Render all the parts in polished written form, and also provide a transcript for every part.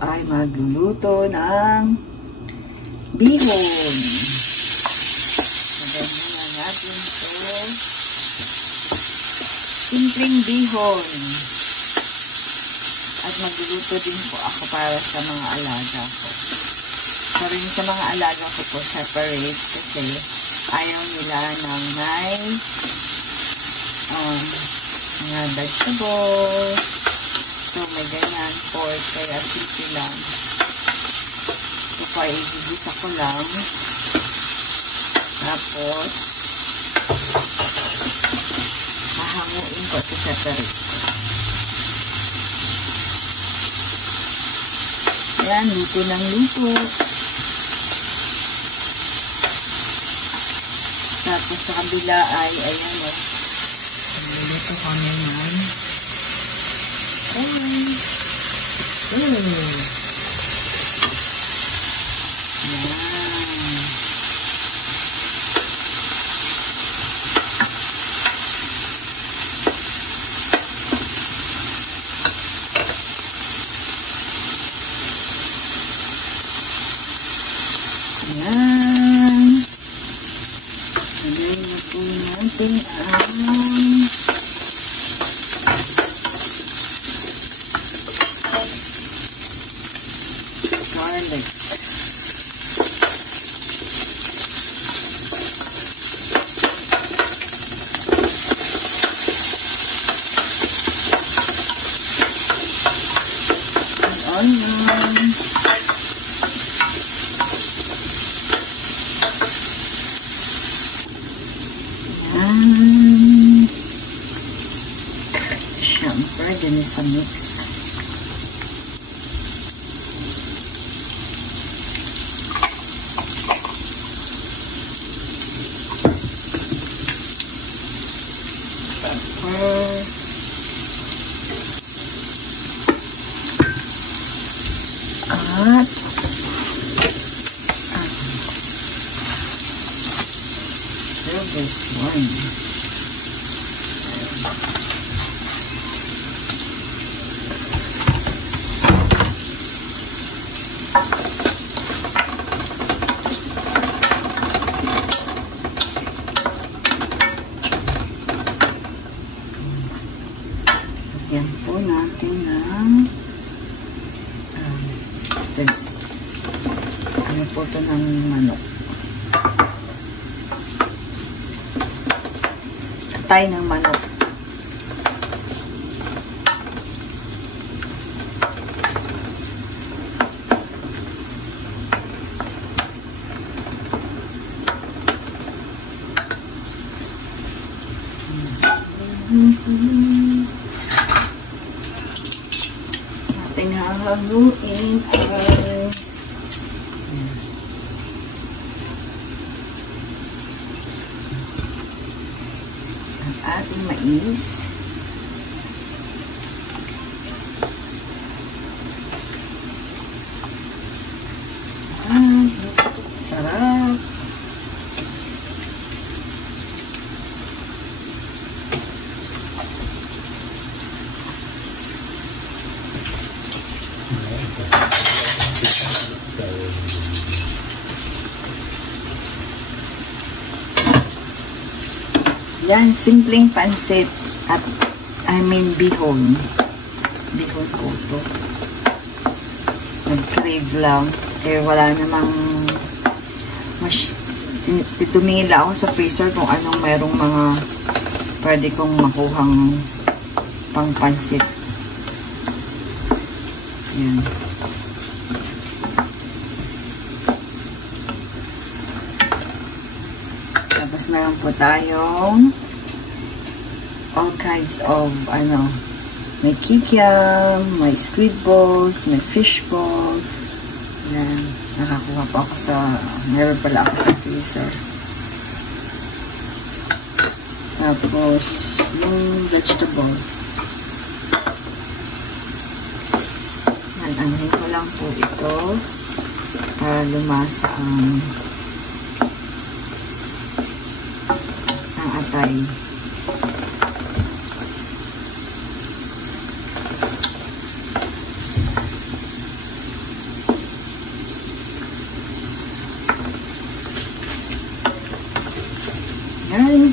ay magluluto ng bihon. Lagyan muna natin ito. Simpleng bihon. At magluluto din po ako para sa mga alaga ko. So rin sa mga alaga ko po separate kasi ayaw nila ng may mga vegetables. So may ganyan pork kaya simple lang. So pa igigisa ko lang. Tapos hahanguin ko ito separate. Ayan, luto ng luto. Tapos sa kabila ay, ayan o. Luto kami naman. Ayan. Ayan. Ayan. Lagay na po natin ang garlic. Onion. Siyempre, din sa mix. Pepper. At this one. Lagyan po natin ng this. Ano po ito ng manok. Atay ng manok. Ating hahaluin ay ang ating mais. Sarap. Yan, simpleng pansit at bihon. Bihon po ito. Nag-crave lang. Eh, wala namang tumingin lang ako sa freezer kung anong mayroong mga pwede kong makuhang pang pansit. Yan. Tapos meron po tayong all kinds of may kikiam, may squid balls, may fish balls. Yan. Nakakuha pa ako meron pala ako sa freezer. Tapos yung vegetable. Anhin ko lang po ito para lumasa ang atay. Yan.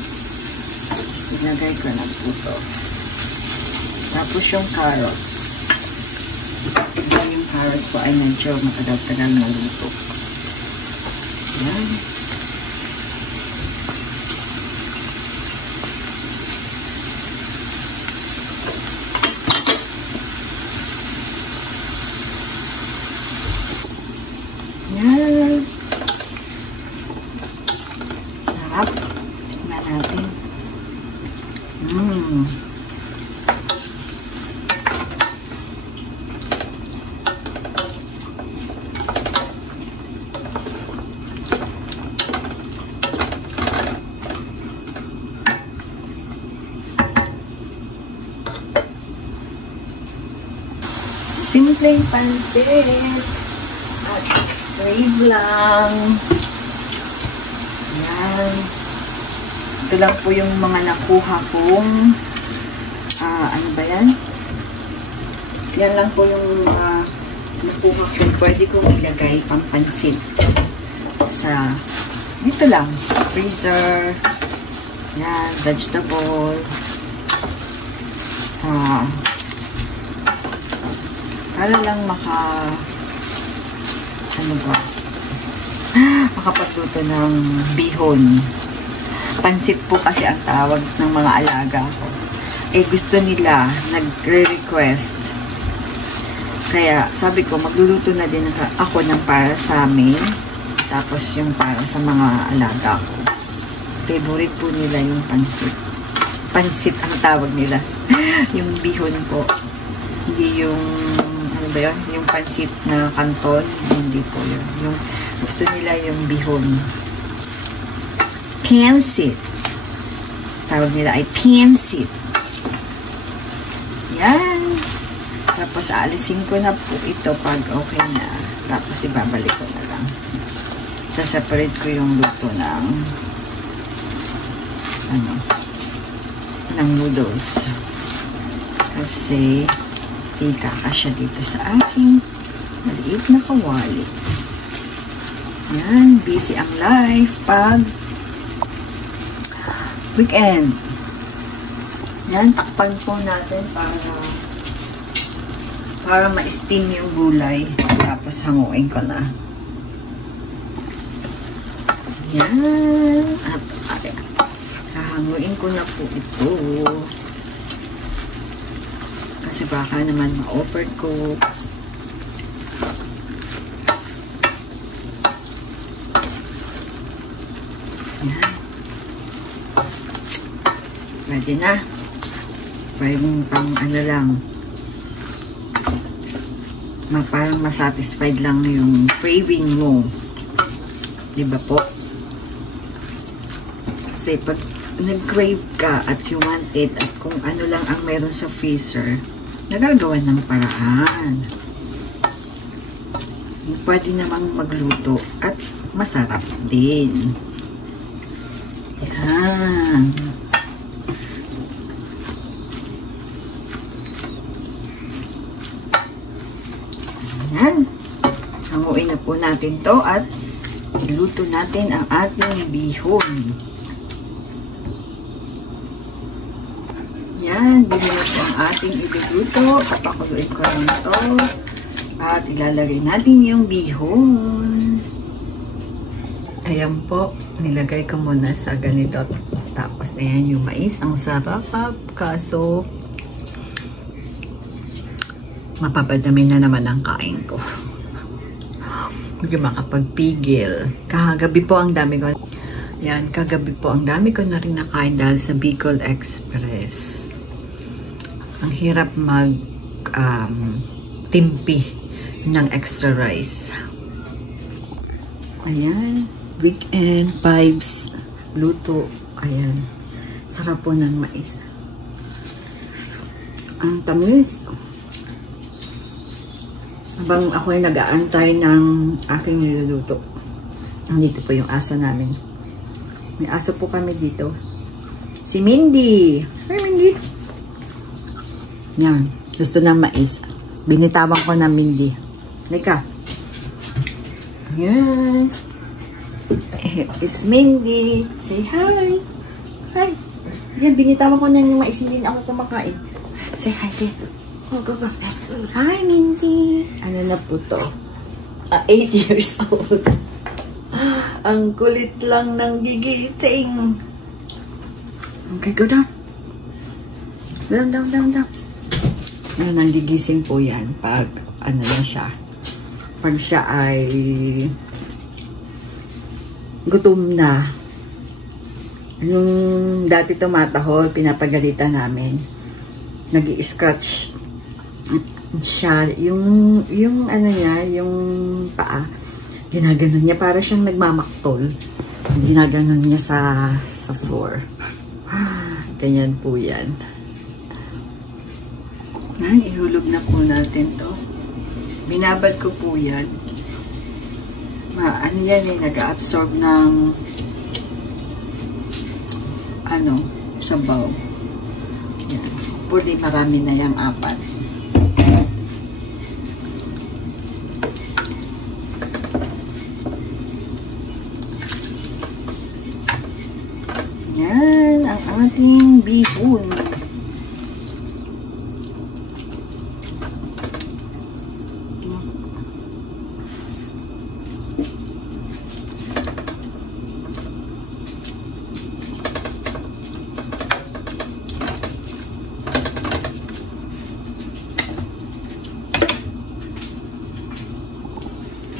Sinagay ko na po ito. Tapos yung carrots. Yung carrots po ay medyo matagal-tagal na luto. Yan. Yan. Sarap. Tingnan natin. Simpleng pansit. At crave lang. Yan. Ito lang po yung mga nakuha kong ano ba yan? Yan lang po yung nakuha kong pwede kong ilagay pang pansit sa dito lang, sa freezer. Yan, vegetable. Para lang makapagluto ng bihon. Pansit po kasi ang tawag ng mga alaga ko. Eh, gusto nila, nagre-request. Kaya, sabi ko, magluluto na din ako ng para sa amin. Tapos, yung para sa mga alaga ko. Favorite po nila yung pansit. Pansit ang tawag nila. Yung bihon po. Hindi yung ba yun? Yung pansit na kanton, hindi po yun. Yung gusto nila yung bihon. Pansit. Tawag nila ay pansit. Yan. Tapos aalisin ko na po ito pag okay na. Tapos ibabalik ko na lang. Saseparate ko yung luto ng ng noodles. Kasi ikakasya dito sa aking maliit na kawali. Yan, busy ang life pag weekend. Yan, takpan po natin para ma-steam yung gulay. Tapos hanguin ko na. Yan. At hahanguin ko na po ito. Kasi baka naman ma-overcook. Yan. Pwede na. Pwede pang lang. Parang masatisfied lang yung craving mo. Diba po? Kasi pag nag-crave ka at you want it at kung ano lang ang meron sa freezer, nagagawa ng paraan. Pwede namang magluto at masarap din. Yan. Yan. Hanguin na po natin to at iluto natin ang ating bihon. Yan, binili ko ang ating iluluto. Papakuluin ko lang ito. At ilalagay natin yung bihon. Ayan po, nilagay ko muna sa ganito. Tapos ayan yung mais. Ang sarap. Kaso, mapapadami na naman ang kain ko. Hindi makapagpigil. Kagabi po ang dami ko. Yan, kagabi po ang dami ko na rin nakain dahil sa Bicol Express. Ang hirap timpi ng extra rice. Ayan, weekend vibes, luto. Ayan, sarap po ng mais. Ang tamis. Habang ako ay nag-aantay ng aking niluluto. Nandito po yung aso namin. May aso po kami dito. Si Mindy. Hi, Mindy. Yan. Gusto ng mais. Binitawan ko na Mindy. Lika. Yes. It's Mindy. Say hi. Hi. Yan, binitawan ko na yung mais. Hindi na ako kumakain. Say hi, Ate. Go, go, go. Hi, Minty. Ano na po to? 8 years old. Ang kulit lang ng gigising. Okay, go down. Down. Ano, nang gigising po yan pag ano na siya. Pag siya ay gutom na. Nung dati tumatahol, pinapagalitan namin. Nag-i-scratch siya. Yung ano niya, yung paa. Ginaganon niya. Para siyang nagmamaktol. Ginaganon niya sa floor. Ganyan po yan. Ihulog na po natin to. Binabad ko po yan. Ano yan eh, nag-absorb ng sabaw. Yan. Pwede marami na yung 4. Yan ang ating bihon.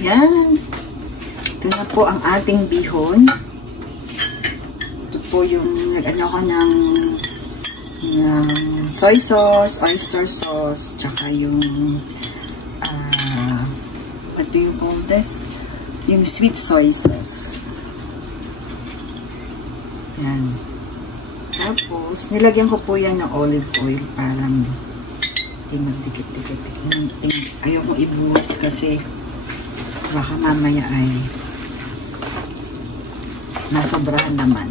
Yan. Ito na po ang ating bihon. Ito po yung nag-ano ko ng soy sauce, oyster sauce, tsaka yung what do you call this? Yung sweet soy sauce. Yan. Tapos, nilagyan ko po yan ng olive oil para hindi magdikit-dikit. Ayaw ko ibuhos kasi baka mamaya ay nasobrahan naman.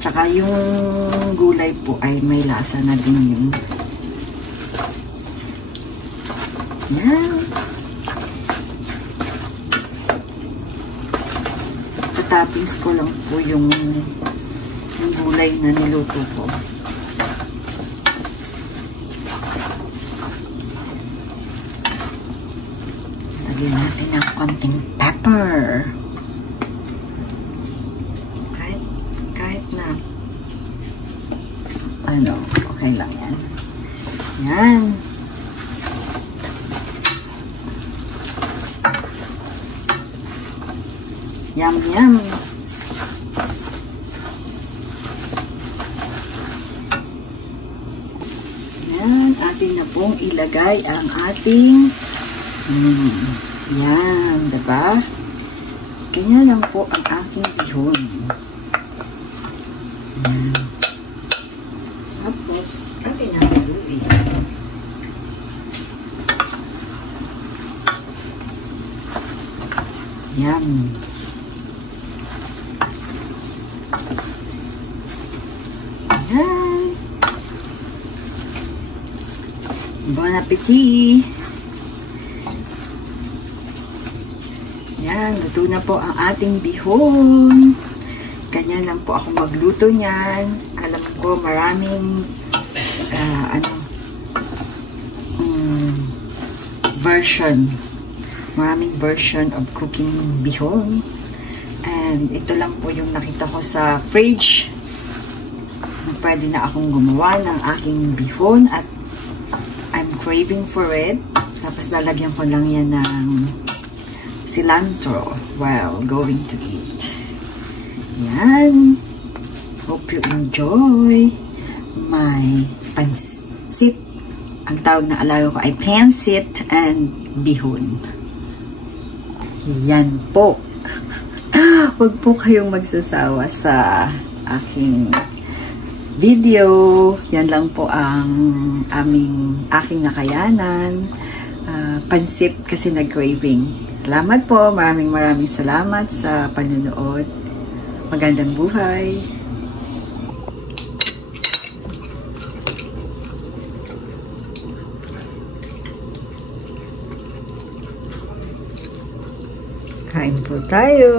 Tsaka yung gulay po ay may lasa na din yun. Yan. Toppings ko lang po yung gulay na niluto ko. Lagyan natin ng konting pepper. Kahit na okay lang yan. Yan. Yum, yum. Yan. Atin na pong ilagay ang ating yan, diba? Ganyan lang po ang aking bihon. Yan. Tapos, atin na haluin. Yan. Yan. Bon appetit! Yan, luto na po ang ating bihon. Ganyan lang po ako magluto niyan. Alam ko maraming version. Maraming version of cooking bihon. And ito lang po yung nakita ko sa fridge. Pwede na akong gumawa ng aking bihon at I'm craving for it. Tapos lalagyan ko lang yan ng cilantro while going to eat. Yan. Hope you enjoy my pansit. Ang tawag na alaga ko ay pansit and bihon. Yan po. Huwag po kayong magsasawa sa aking video. Yan lang po ang aking nakayanan. Pansit kasi nag-craving. Salamat po. Maraming salamat sa panonood. Magandang buhay. Kain po tayo.